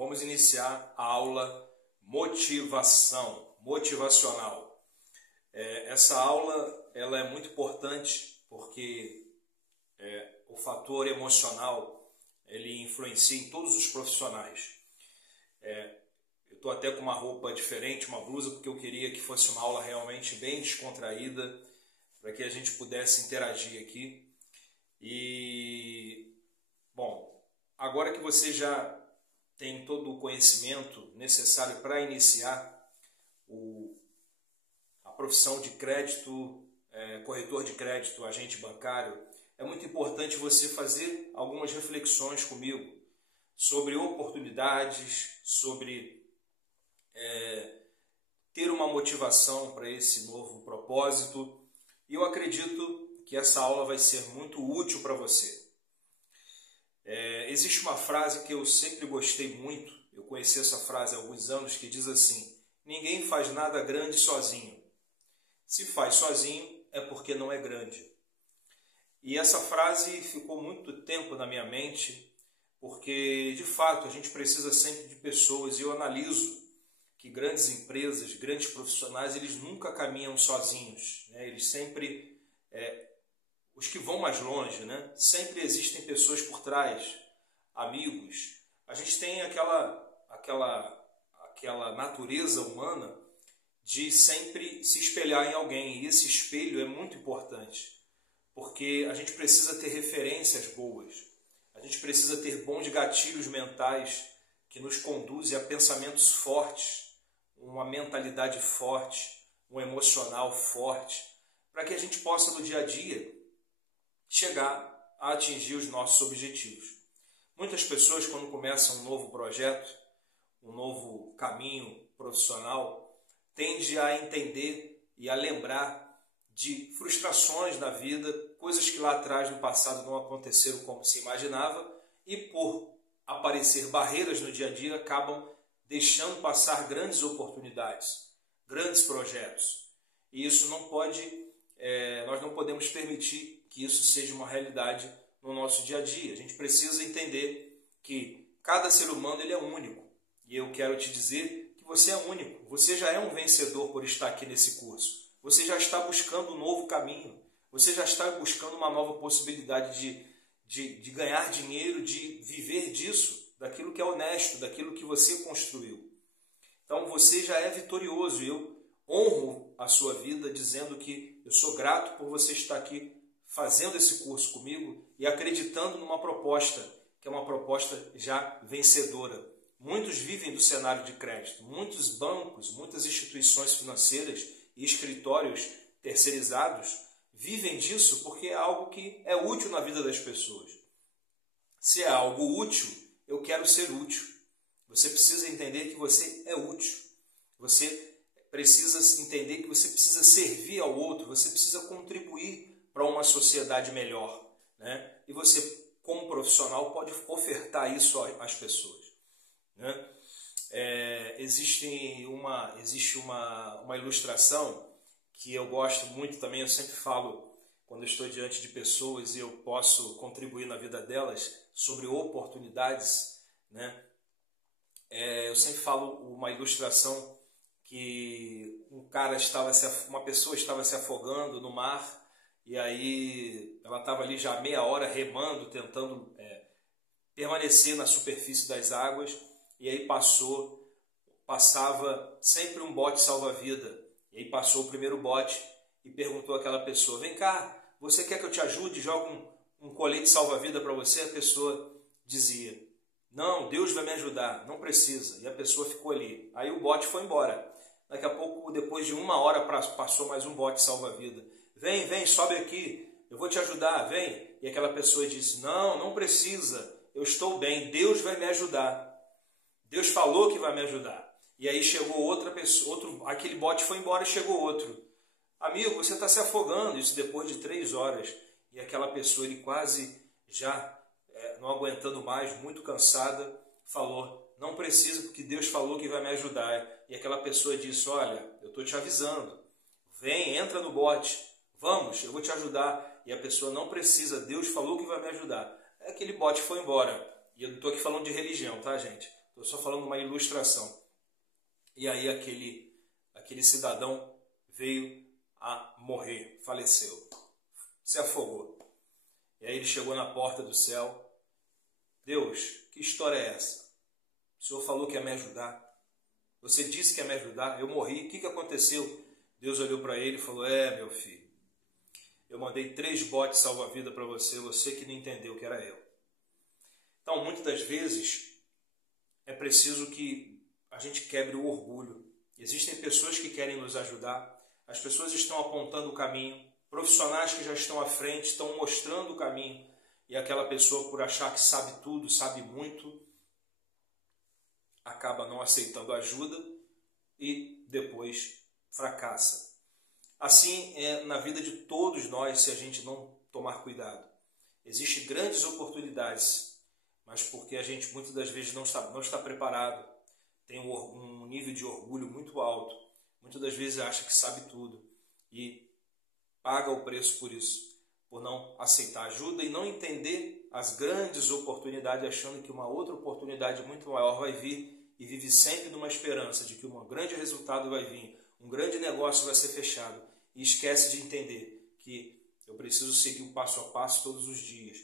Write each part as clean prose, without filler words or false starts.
Vamos iniciar a aula motivacional. Essa aula ela é muito importante porque o fator emocional ele influencia em todos os profissionais. Eu estou até com uma roupa diferente, uma blusa, porque eu queria que fosse uma aula realmente bem descontraída, para que a gente pudesse interagir aqui. E, bom, agora que você já tem todo o conhecimento necessário para iniciar a profissão de crédito, corretor de crédito, agente bancário, é muito importante você fazer algumas reflexões comigo sobre oportunidades, sobre ter uma motivação para esse novo propósito. E eu acredito que essa aula vai ser muito útil para você. Existe uma frase que eu sempre gostei muito, eu conheci essa frase há alguns anos, que diz assim: ninguém faz nada grande sozinho. Se faz sozinho é porque não é grande. E essa frase ficou muito tempo na minha mente, porque de fato a gente precisa sempre de pessoas, e eu analiso que grandes empresas, grandes profissionais, eles nunca caminham sozinhos, né? Eles sempre, os que vão mais longe, né? Sempre existem pessoas por trás, amigos. A gente tem aquela natureza humana de sempre se espelhar em alguém, e esse espelho é muito importante, porque a gente precisa ter referências boas, a gente precisa ter bons gatilhos mentais que nos conduzem a pensamentos fortes, uma mentalidade forte, um emocional forte, para que a gente possa no dia a dia chegar a atingir os nossos objetivos. Muitas pessoas, quando começam um novo projeto, um novo caminho profissional, tendem a entender e a lembrar de frustrações na vida, coisas que lá atrás no passado não aconteceram como se imaginava, e por aparecer barreiras no dia a dia acabam deixando passar grandes oportunidades, grandes projetos. E isso não pode, nós não podemos permitir que isso seja uma realidade no nosso dia a dia. A gente precisa entender que cada ser humano ele é único. E eu quero te dizer que você é único. Você já é um vencedor por estar aqui nesse curso. Você já está buscando um novo caminho. Você já está buscando uma nova possibilidade de ganhar dinheiro, de viver disso, daquilo que é honesto, daquilo que você construiu. Então você já é vitorioso, e eu honro a sua vida dizendo que eu sou grato por você estar aqui fazendo esse curso comigo e acreditando numa proposta, que é uma proposta já vencedora. Muitos vivem do cenário de crédito, muitos bancos, muitas instituições financeiras e escritórios terceirizados vivem disso porque é algo que é útil na vida das pessoas. Se é algo útil, eu quero ser útil. Você precisa entender que você é útil. Você precisa entender que você precisa servir ao outro, você precisa contribuir para uma sociedade melhor, né? E você, como profissional, pode ofertar isso às pessoas, né? Existe uma ilustração que eu gosto muito também, eu sempre falo quando eu estou diante de pessoas e eu posso contribuir na vida delas sobre oportunidades, né? Eu sempre falo uma ilustração que uma pessoa estava se afogando no mar, e aí ela estava ali já meia hora remando, tentando permanecer na superfície das águas, e aí passava sempre um bote salva-vida, e aí passou o primeiro bote e perguntou àquela pessoa: vem cá, você quer que eu te ajude? Joga um colete salva-vida para você? A pessoa dizia: não, Deus vai me ajudar, não precisa. E a pessoa ficou ali. Aí o bote foi embora. Daqui a pouco, depois de uma hora, passou mais um bote salva-vida. Vem, sobe aqui, eu vou te ajudar, vem. E aquela pessoa disse: não precisa, eu estou bem, Deus vai me ajudar. Deus falou que vai me ajudar. E aí chegou outra pessoa, aquele bote foi embora e chegou outro. Amigo, você está se afogando, isso depois de 3 horas. E aquela pessoa, ele quase já não aguentando mais, muito cansada, falou: não precisa, porque Deus falou que vai me ajudar. E aquela pessoa disse: olha, eu estou te avisando, vem, entra no bote, vamos, eu vou te ajudar. E a pessoa: não precisa, Deus falou que vai me ajudar. Aquele bote foi embora. E eu não estou aqui falando de religião, tá, gente? Estou só falando uma ilustração. E aí aquele cidadão veio a morrer, faleceu, se afogou. E aí ele chegou na porta do céu. Deus, que história é essa? O Senhor falou que ia me ajudar. Você disse que ia me ajudar. Eu morri. O que aconteceu? Deus olhou para ele e falou, meu filho, eu mandei 3 botes salva-vida para você, você que não entendeu que era eu. Então, muitas das vezes, é preciso que a gente quebre o orgulho. Existem pessoas que querem nos ajudar, as pessoas estão apontando o caminho, profissionais que já estão à frente estão mostrando o caminho, e aquela pessoa, por achar que sabe tudo, sabe muito, acaba não aceitando ajuda e depois fracassa. Assim é na vida de todos nós se a gente não tomar cuidado. Existem grandes oportunidades, mas porque a gente muitas das vezes não está preparado, tem um nível de orgulho muito alto, muitas das vezes acha que sabe tudo e paga o preço por isso, por não aceitar ajuda e não entender as grandes oportunidades, achando que uma outra oportunidade muito maior vai vir e vive sempre numa esperança de que um grande resultado vai vir, um grande negócio vai ser fechado e esquece de entender que eu preciso seguir um passo a passo todos os dias,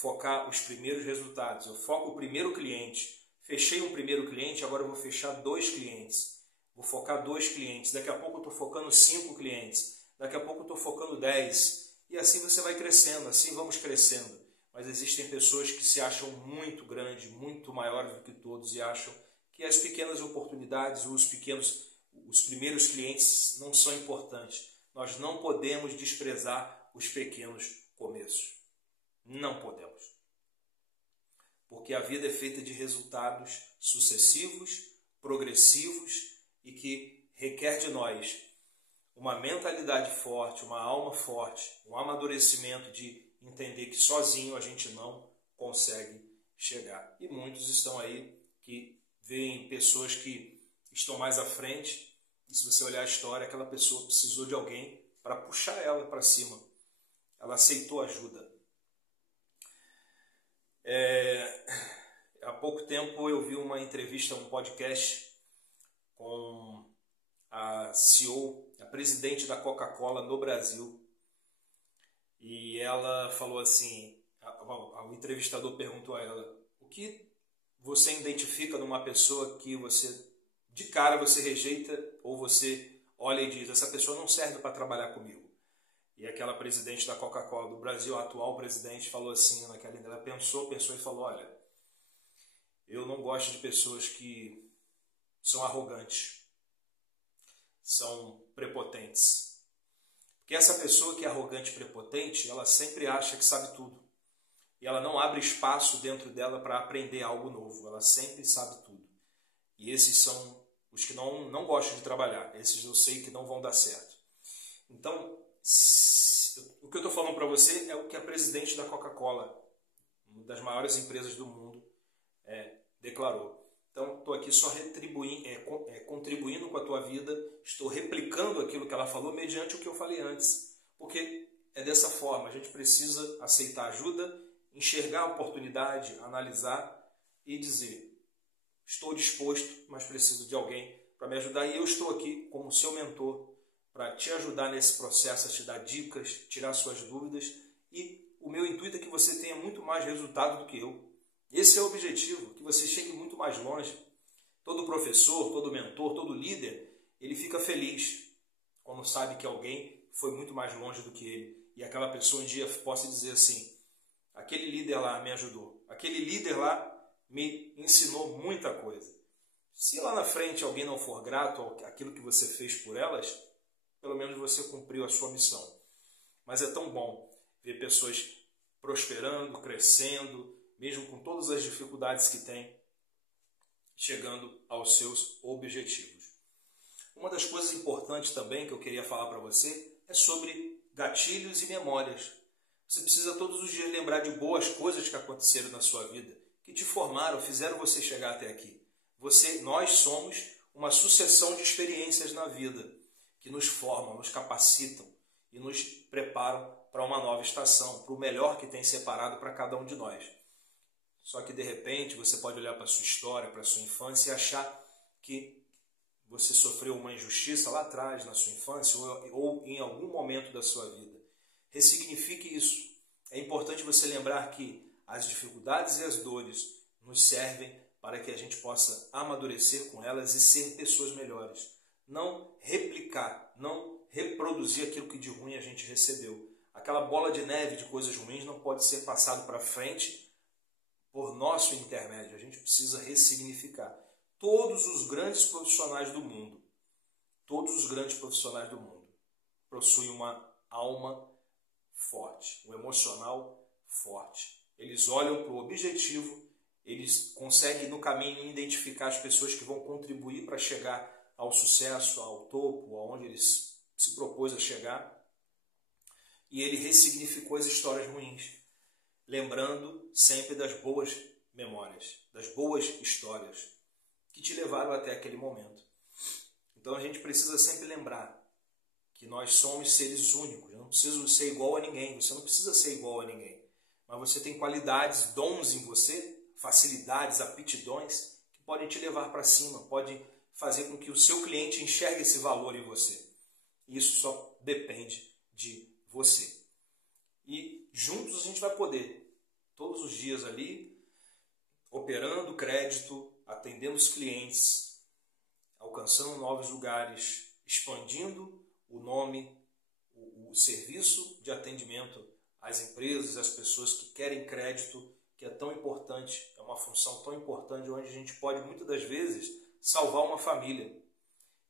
focar os primeiros resultados. Eu foco o primeiro cliente, fechei um primeiro cliente, agora eu vou fechar 2 clientes, vou focar 2 clientes, daqui a pouco eu estou focando 5 clientes, daqui a pouco eu estou focando 10, e assim você vai crescendo, assim vamos crescendo. Mas existem pessoas que se acham muito grandes, muito maiores do que todos e acham que as pequenas oportunidades, os primeiros clientes não são importantes. Nós não podemos desprezar os pequenos começos. Não podemos. Porque a vida é feita de resultados sucessivos, progressivos e que requer de nós uma mentalidade forte, uma alma forte, um amadurecimento de entender que sozinho a gente não consegue chegar. E muitos estão aí que veem pessoas que estão mais à frente e se você olhar a história, aquela pessoa precisou de alguém para puxar ela para cima. Ela aceitou ajuda. Há pouco tempo eu vi uma entrevista, um podcast com a CEO, a presidente da Coca-Cola no Brasil. E ela falou assim, o entrevistador perguntou a ela, o que você identifica numa pessoa que você, de cara, você rejeita ou você olha e diz, essa pessoa não serve para trabalhar comigo. E aquela presidente da Coca-Cola do Brasil, a atual presidente, falou assim, ela pensou e falou, olha, eu não gosto de pessoas que são arrogantes, são prepotentes. Porque essa pessoa que é arrogante e prepotente, ela sempre acha que sabe tudo. E ela não abre espaço dentro dela para aprender algo novo. Ela sempre sabe tudo. E esses são os que não gostam de trabalhar. Esses eu sei que não vão dar certo. Então, o que eu estou falando para você é o que a presidente da Coca-Cola, uma das maiores empresas do mundo, declarou. Então, estou aqui só contribuindo com a tua vida, estou replicando aquilo que ela falou mediante o que eu falei antes. Porque é dessa forma, a gente precisa aceitar ajuda, enxergar a oportunidade, analisar e dizer, estou disposto, mas preciso de alguém para me ajudar e eu estou aqui como seu mentor para te ajudar nesse processo, a te dar dicas, tirar suas dúvidas e o meu intuito é que você tenha muito mais resultado do que eu. Esse é o objetivo, que você chegue muito mais longe. Todo professor, todo mentor, todo líder, ele fica feliz quando sabe que alguém foi muito mais longe do que ele. E aquela pessoa um dia possa dizer assim, aquele líder lá me ajudou, aquele líder lá me ensinou muita coisa. Se lá na frente alguém não for grato àquilo que você fez por elas, pelo menos você cumpriu a sua missão. Mas é tão bom ver pessoas prosperando, crescendo, mesmo com todas as dificuldades que tem, chegando aos seus objetivos. Uma das coisas importantes também que eu queria falar para você é sobre gatilhos e memórias. Você precisa todos os dias lembrar de boas coisas que aconteceram na sua vida, que te formaram, fizeram você chegar até aqui. Nós somos uma sucessão de experiências na vida que nos formam, nos capacitam e nos preparam para uma nova estação, para o melhor que tem separado para cada um de nós. Só que de repente você pode olhar para a sua história, para a sua infância e achar que você sofreu uma injustiça lá atrás, na sua infância, ou em algum momento da sua vida. Ressignifique isso. É importante você lembrar que as dificuldades e as dores nos servem para que a gente possa amadurecer com elas e ser pessoas melhores. Não replicar, não reproduzir aquilo que de ruim a gente recebeu. Aquela bola de neve de coisas ruins não pode ser passado para frente por nosso intermédio. A gente precisa ressignificar. Todos os grandes profissionais do mundo, possuem uma alma forte, um emocional forte. Eles olham para o objetivo, eles conseguem no caminho identificar as pessoas que vão contribuir para chegar ao sucesso, ao topo, aonde eles se propôs a chegar. E ele ressignificou as histórias ruins, lembrando sempre das boas memórias, das boas histórias que te levaram até aquele momento. Então a gente precisa sempre lembrar que nós somos seres únicos. Eu não preciso ser igual a ninguém, você não precisa ser igual a ninguém. Mas você tem qualidades, dons em você, facilidades, aptidões que podem te levar para cima, podem fazer com que o seu cliente enxergue esse valor em você. Isso só depende de você. E juntos a gente vai poder, todos os dias ali, operando crédito, atendendo os clientes, alcançando novos lugares, expandindo o nome, o serviço de atendimento às empresas, às pessoas que querem crédito, que é tão importante, é uma função tão importante, onde a gente pode muitas das vezes salvar uma família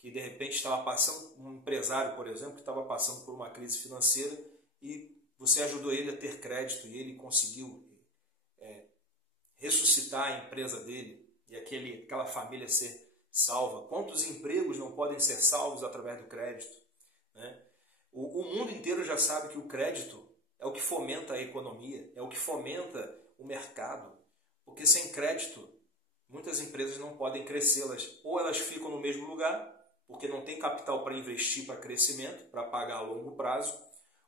que de repente estava passando, um empresário, por exemplo, que estava passando por uma crise financeira e você ajudou ele a ter crédito e ele conseguiu ressuscitar a empresa dele e aquela família ser salva. Quantos empregos não podem ser salvos através do crédito, né? O mundo inteiro já sabe que o crédito é o que fomenta a economia, é o que fomenta o mercado, porque sem crédito muitas empresas não podem crescer, ou elas ficam no mesmo lugar, porque não tem capital para investir para crescimento, para pagar a longo prazo,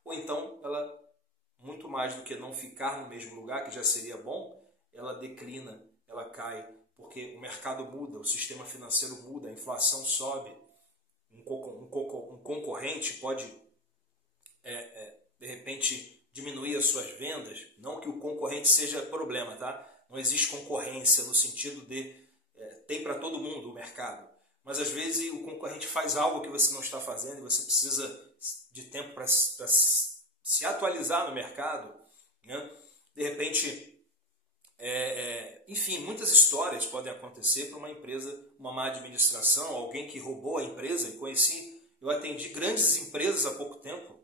ou então ela, muito mais do que não ficar no mesmo lugar, que já seria bom, ela declina, ela cai, porque o mercado muda, o sistema financeiro muda, a inflação sobe, um concorrente pode, de repente, diminuir as suas vendas, não que o concorrente seja problema, tá? Não existe concorrência no sentido de tem para todo mundo o mercado, mas às vezes o concorrente faz algo que você não está fazendo e você precisa de tempo para se atualizar no mercado, né? De repente, enfim, muitas histórias podem acontecer para uma empresa, uma má administração, alguém que roubou a empresa. Eu atendi grandes empresas há pouco tempo,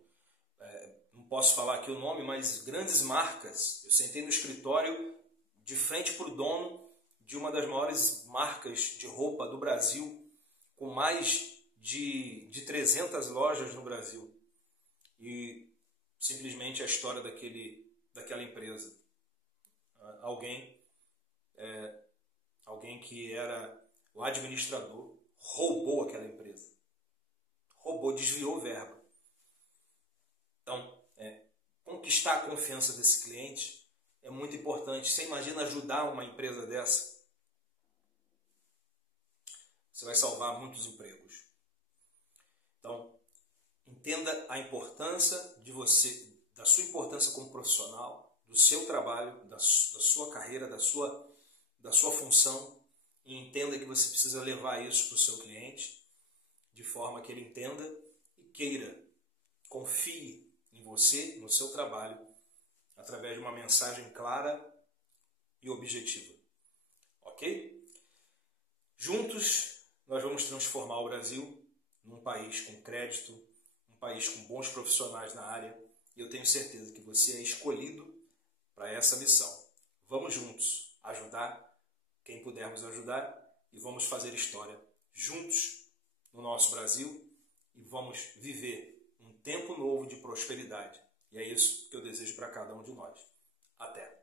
não posso falar aqui o nome, mas grandes marcas. Eu sentei no escritório de frente para o dono de uma das maiores marcas de roupa do Brasil, com mais de 300 lojas no Brasil. E simplesmente a história daquela empresa. Alguém que era o administrador roubou aquela empresa. Desviou verba. Então, conquistar a confiança desse cliente é muito importante. Você imagina ajudar uma empresa dessa? Você vai salvar muitos empregos. Então, entenda a importância de você, da sua importância como profissional, do seu trabalho, da sua carreira, da sua função, e entenda que você precisa levar isso para o seu cliente, de forma que ele entenda e queira, confie em você, no seu trabalho, através de uma mensagem clara e objetiva. Ok? Juntos, nós vamos transformar o Brasil num país com crédito, um país com bons profissionais na área, e eu tenho certeza que você é escolhido para essa missão. Vamos juntos ajudar quem pudermos ajudar e vamos fazer história juntos no nosso Brasil e vamos viver um tempo novo de prosperidade. E é isso que eu desejo para cada um de nós. Até!